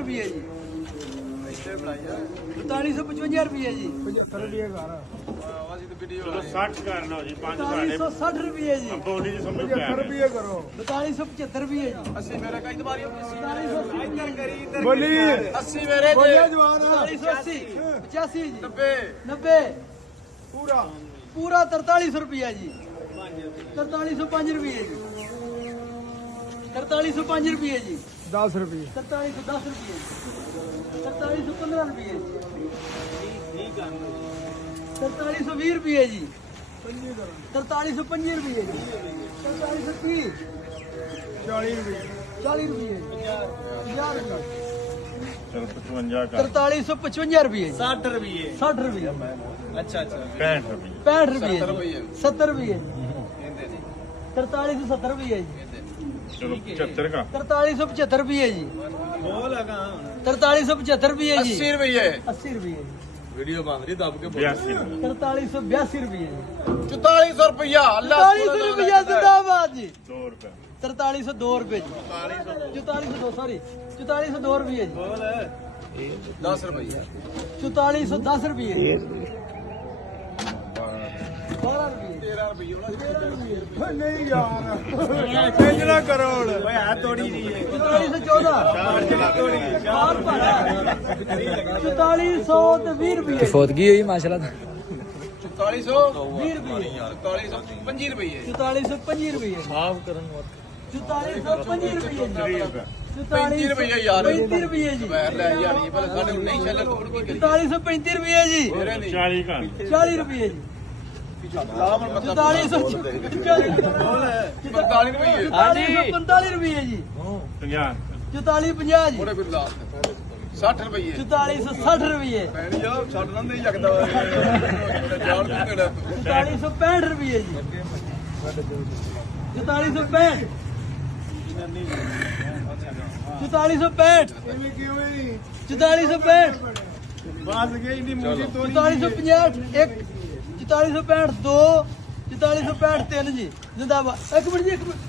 रुपये जी 4555 रुपये जी 4560 रुपये जी 45 करो 4575 रुपये जी 80 मेरे का इतबार 4580 बोली 80 मेरे बोलिया जवान 4580 85 जी 90 90 पूरा पूरा 4300 रुपया जी 4305 रुपये जी 4305 रुपये जी 10 रुपये 4310 रुपये 4315 रुपये 4320 रुपये जी 4325 रुपये जी 4330 40 रुपये 40 रुपये 50 रुपये चल 55 का 4355 रुपये 60 रुपये 60 रुपये अच्छा 65 रुपये 65 रुपये 70 70 रुपये रुपये 4370 रुपये जी चलो 75 का 4375 रुपये जी बोल लगा 4375 रुपये जी 80 रुपये 80 रुपये जी वीडियो बन रही दब के 82 4382 रुपये जी 4400 रुपया अल्लाह 4300 रुपया जिंदाबाद जी 2 रुपये 4302 रुपये जी 4402 सॉरी 4402 रुपये जी बोल 10 रुपया 4410 रुपये 12 रुपये नहीं यार कितना करोड़ ओए हाथ तोड़ी नहीं है 4420 रुपये फौतगी हुई माशाल्लाह 4420 रुपये 4425 रुपये 4425 रुपये साफ करन 4425 रुपये 35 रुपये यार 35 रुपये जी पैर ले जानी पर साडे नहीं ਚੱਲਣ ਹੋਰ ਕੀ ਕਰੀ 4435 रुपये जी 40 का 40 रुपये जी 4445 45 रुपये 45 रुपये जी 50 4450 जी ਉਹਨੇ ਫਿਰ ਲਾਸਟ 60 रुपये 4460 रुपये ਪੈਣੀ ਆ ਛੱਡ ਨਾ ਨਹੀਂ ਲੱਗਦਾ ਜਾਣ ਦੇ ਕਿਹੜਾ 4465 रुपये जी 4465 4465 4465 बात गई नहीं मुझे तो 4450 एक 4465 2 4465 3 जी जिंदाबाद एक मिनट जी एक मिनट